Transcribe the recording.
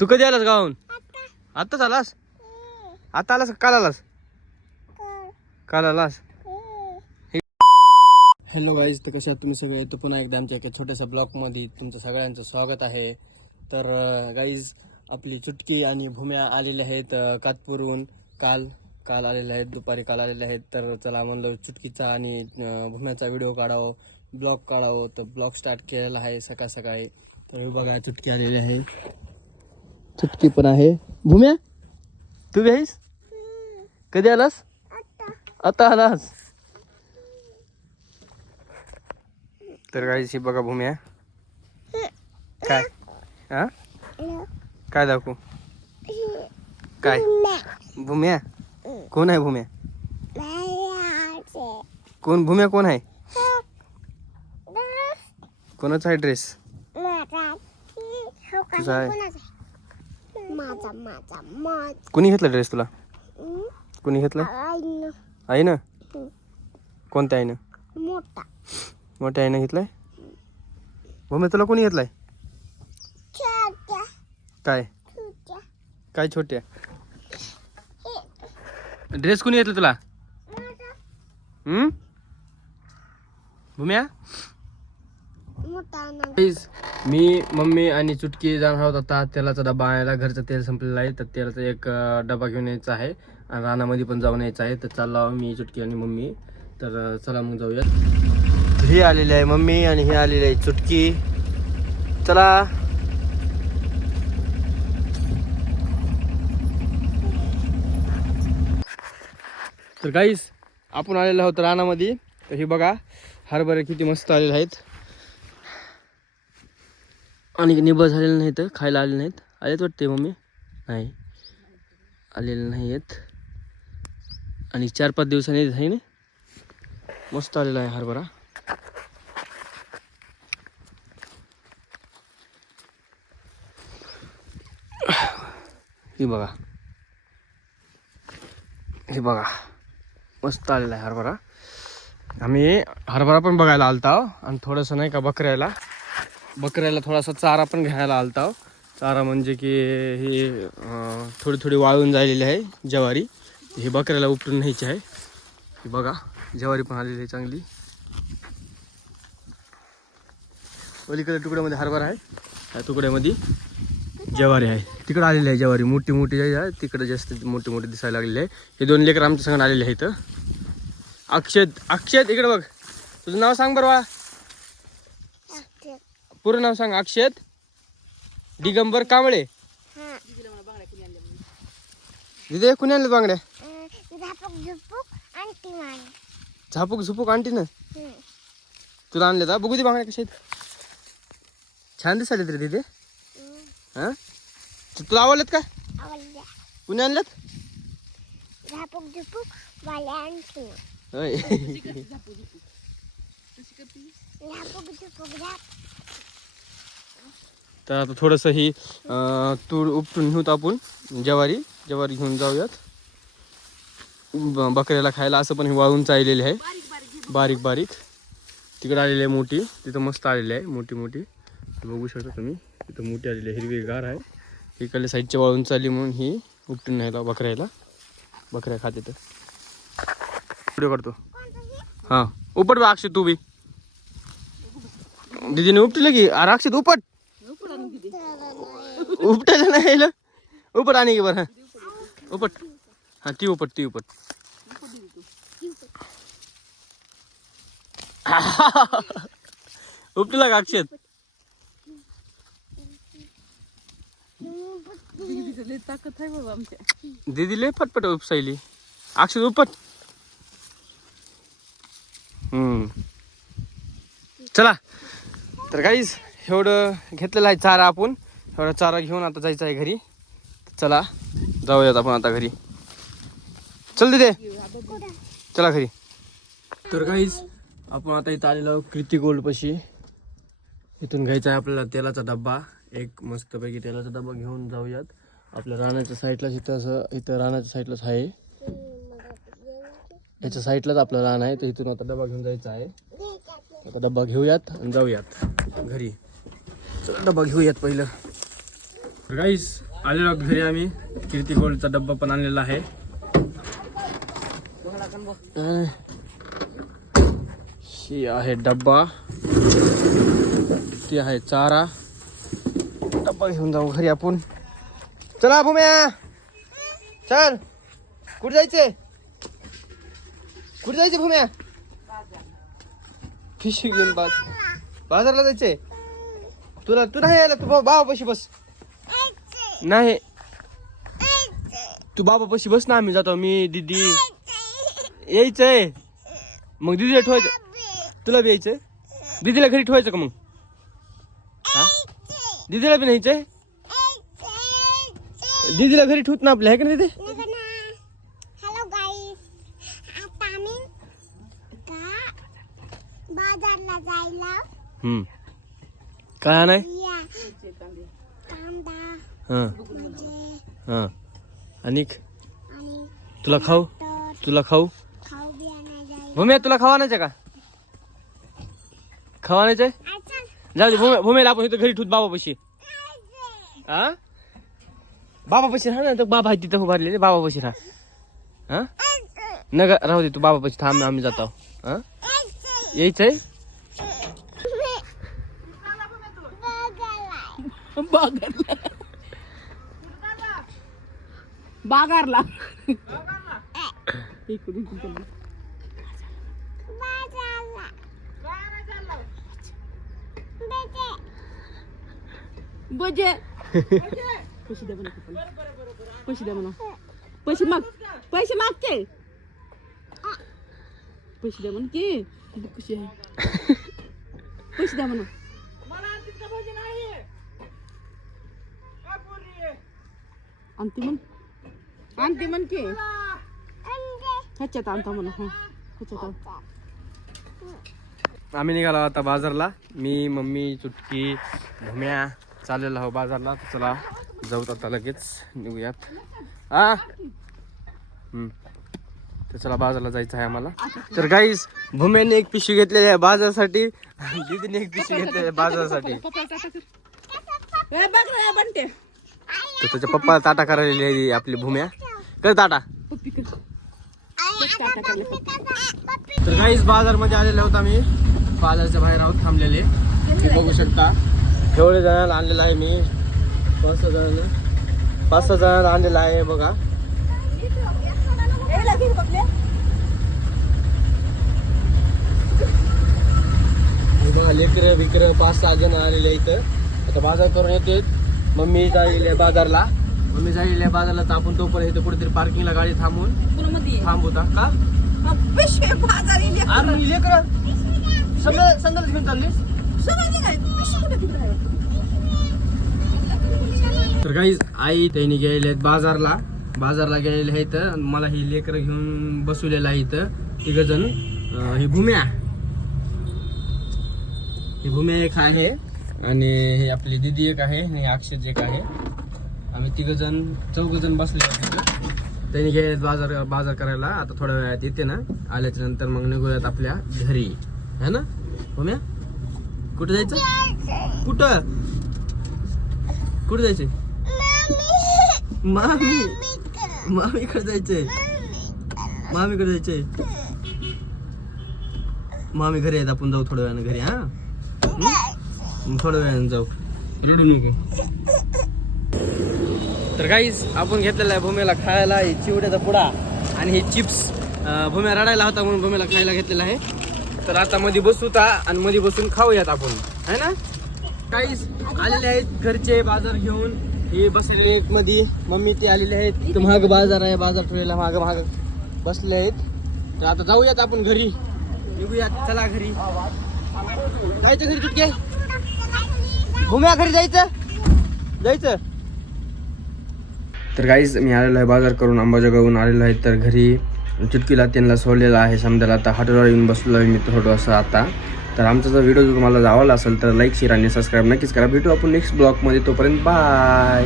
तू कधी आलास गावाहून? आत्ताच आलास? आता आलास काल आलास? काल आलास? हॅलो गाईज, तर कशा आहात तुम्ही सगळे? तो पुन्हा एकदा आमच्या एका छोट्याशा ब्लॉगमध्ये तुमचं सगळ्यांचं स्वागत आहे. तर गाईज, आपली चुटकी आणि भूम्या आलेल्या आहेत कातपूरहून. काल आलेल्या आहेत, दुपारी काल आलेल्या आहेत. तर चला म्हणलं चुटकीचा आणि भूम्याचा व्हिडिओ काढावं, ब्लॉग काढावं. तर ब्लॉग स्टार्ट केलेला आहे सकाळ सकाळी. तर हे बघा, चुटकी आलेली आहे, चुटकी पण आहे. भूम्या, तू बी आहेस? कधी आलास? आता आलास? तर गाईची बघा भूम्या. काय हा काय दाखवू? काय भूम्या? कोण आहे भूम्या? कोण भूम्या? कोण आहे? कोणाचा आहे ड्रेस? तुझा आहे? कोणी घेतला ड्रेस तुला? कोणी घेतला? आई ना? कोणत्या आईनं? मोठ्या आईनं घेतलाय? भूम्या, तुला कोणी घेतलाय? काय काय छोट्या ड्रेस कोणी घेतला तुला? भूम्या, मी, मम्मी आणि चुटकी जाणार आहोत आता तेलाचा डबा आणायला. घरचं तेल संपलेलं आहे, तर तेलाचा एक डबा घेऊन यायचा आहे आणि रानामध्ये पण जाऊन यायचं आहे. तर चाललो मी, चुटकी आणि मम्मी. तर चला मग जाऊयात. ही आलेली आहे मम्मी आणि ही आलेली आहे चुटकी. चला. तर गाईस, आपण आलेलो आहोत रानामध्ये. तर हे बघा, हरभरे किती मस्त आलेले आहेत आणि निभा झालेले नाहीत, खायला आलेले नाहीत. आलेत वाटते मम्मी? नाही आलेले नाही आहेत आणि 4-5 दिवसांनी आहे ना. मस्त आलेला आहे हरभरा. हे बघा, हे बघा, मस्त आलेला आहे हरभरा. आम्ही हरभरा पण बघायला आलता आणि थोडंसं नाही का बकऱ्याला थोडासा चारा पण घ्यायला आलता. चारा म्हणजे की ही थोडी वाळून जायलेली आहे ज्वारी, ही बकऱ्याला उपटून न्यायची आहे. ही बघा, ज्वारी पण आलेली आहे चांगली. पलीकडे तुकड्यामध्ये हरभरा आहे, त्या तुकड्यामध्ये ज्वारी आहे. तिकडे आलेली आहे ज्वारी, मोठी मोठी आहे, तिकडे जास्त मोठी मोठी दिसायला लागलेली आहे. हे 2 लेकर आमच्या संग आलेले आहेत. अक्षत इकडे बघ, तुझं नाव सांग बरं बाळा. पूर्ण नाव सांग. अक्षत दिगंबर कांबळे. दिदे, कुणी आणले बांगड्या? झापूक झुपूक आंटी ना तुला आणले का? बघू दे बांगड्या कशा आहेत. छान दिसायला रे दिदे. हा, तुला आवडलेत का? कुणी आणलेत? तर आता थोडंसं ही तूर उपटून घेऊत आपण. ज्वारी घेऊन जाऊयात बकऱ्याला खायला. असं पण ही वाळून चाललेली आहे बारीक बारीक. तिकडे आलेली आहे मोठी, तिथं मस्त आलेली आहे मोठी. बघू शकता तुम्ही, तिथं मोठी आलेली आहे, हिरवीगार आहे. इकडल्या साईडच्या वाळून चालली म्हणून ही उपटून न्यायला बकऱ्या खाते. तर व्हिडिओ करतो. हां, उपट बा अक्षय, तू बी. दीदीने उपटलं की. अरे अक्षय उपट, उपटायला नाही उपट आणि की बरं. उपट. हा, ती उपट. उपटला का अक्षत? दीदी लय फटफट उपसायली. अक्षत उपट. चला. तर गाईज, एवढं घेतलेलं आहे चारा आपण. एवढा चारा घेऊन आता जायचं आहे घरी. चला जाऊयात आपण आता घरी. चल दीदे, चला घरी. तर गाईज, आपण आता इथं आलेलो आहोत कृती गोल्ड पाशी. इथून घ्यायचा आहे आपल्याला तेलाचा डब्बा. एक मस्तपैकी तेलाचा डब्बा घेऊन जाऊयात. आपल्या रानाच्या साईडलाच इथं रानाच्या साईडलाच आहे. याच्या साईडलाच आपलं रान आहे. तर इथून आता डबा घेऊन जायचा आहे. आता डब्बा घेऊयात आणि जाऊयात घरी. चला डबा घेऊयात पहिलं. गाईस, आलेलो घरी आम्ही. कीर्ती गोल्डचा डब्बा पण आणलेला आहे. ही आहे डब्बा, ती आहे चारा. डब्बा घेऊन जाऊ घरी आपण. चला भूम्या चल. कुठे जायचंय? कुठे जायचं भूम्या? फिश घेऊन बाजारला जायचंय तुला. तू नाही यायला, तू बाबापाशी बस. नाही तू बाबापाशी बस ना, आम्ही जातो. मी दीदी यायचंय. मग दीदीला ठेवायचं. तुला बी यायचंय? दीदीला घरी ठेवायचं का मग? हा दीदीला बी न्यायचंय. दीदीला घरी ठेवत ना आपल्या, आहे का नाही दीदी? हॅलो गाईस, आता आम्ही बाजारला जायला. काय नाही. कांदा आणि आणि तुला खाऊ खाऊ बियाणा जायला. भूम्या तुला खावा आणायचं का? खावा आणायचंय? जाऊ दे भूम्याला आपण इथं घरी ठेवत बाबापाशी. हा बाबापाशी राहा ना, तर बाबा आहे तिथं उभारलेले. बाबापाशी राहा. हा नग राहू दे, तू बाबापाशी थांब, आम्ही जातो. हा यायचंय? बागारला बजे पैसे द्या म्हणा. पैसे द्या म्हणा. पैसे माग. पैसे मागते. पैसे द्या म्हणा की कशी आहे. पैसे द्या म्हणा. आणते म्हण की ह्याच्यात आणता म्हणा. ह्याच्यात आम्ही निघालो आता बाजारला. मी, मम्मी, चुटकी, भूम्या चाललेला हो बाजारला. चला जाऊ आता लगेच निघूयात. हा तर चला बाजारला जायचं आहे आम्हाला. तर गाईस भूम्याने एक पिशवी घेतलेली आहे बाजारासाठी. दीदीने एक पिशवी घेतलेली आहे बाजारासाठी. बनते तर त्याच्या पप्पाला ताटा करायला आहे आपली भूम्या. कर ताटा. तर गाईस बाजारमध्ये आलेले आहोत आम्ही. बाजारच्या बाहेर आहोत थांबलेले. हे बघू शकता एवढे जणांना आणलेलं आहे मी. 5-6 जणांना आणलेलं आहे बघा. बघा लेकर बिकर 5-6 जण आलेले इथं. आता बाजार करून येते. मम्मी जाईल बाजारला. तर आपण तोपर्यंत इथे कुठेतरी पार्किंगला गाडी थांबवता का? अरे लेकर संध्याच घेऊन चाललीस? तर काही आई त्यांनी गेले बाजारला गेलेले आहेत. मला ही लेकर घेऊन बसवलेलं आहे इथं. 3 जण. ही भूम्या एक आहे आणि हे आपली दीदी एक आहे आणि अक्षय एक आहे. आम्ही 4 जण बसले तिथं. त्यांनी गेले बाजार करायला. आता थोड्या वेळात येते ना. आल्याच्या नंतर मग निघूयात आपल्या घरी, है ना भूम्या? कुठं जायचं? कुठं जायचंय? मामीकडे जायचंय. मामी घरी आहेत. आपण जाऊ थोड्या वेळानं घरी. हा थोड्या वेळानं जाऊ. रडू नको. तर गाईस आपण घेतलेला आहे भूम्याला खायला चिवड्याचा पुडा आणि हे चिप्स. भूम्या रडायला होता म्हणून भूम्याला खायला घेतलेला आहे. तर आता मध्ये बसूता आणि मध्ये बसून खाऊयात आपण, है ना? गाईस आलेले आहेत घरचे बाजार घेऊन. हे बसलेले एक मध्ये मम्मी ते आलेले आहेत. इथं महाग बाजार आहे. बाजार ठेवलेला महाग बसले आहेत. तर आता जाऊयात आपण घरी. निघूयात. चला घरी जायचं. घरी चुटके भूम्या घरी जायचं. तर गाईज मी आलेलो आहे बाजार करून. अंबाजोगाईहून आलेलो आहे. तर घरी चुटकीला त्यांना सोडलेला आहे समजायला. आता हॉटेलवर येऊन बसलो आहे मी थोडंसं आता. तर आमचा जर व्हिडिओ जर तुम्हाला आवडला असेल तर लाईक शेअर आणि सबस्क्राईब नक्कीच करा. भेटू आपण नेक्स्ट ब्लॉगमध्ये. तोपर्यंत बाय.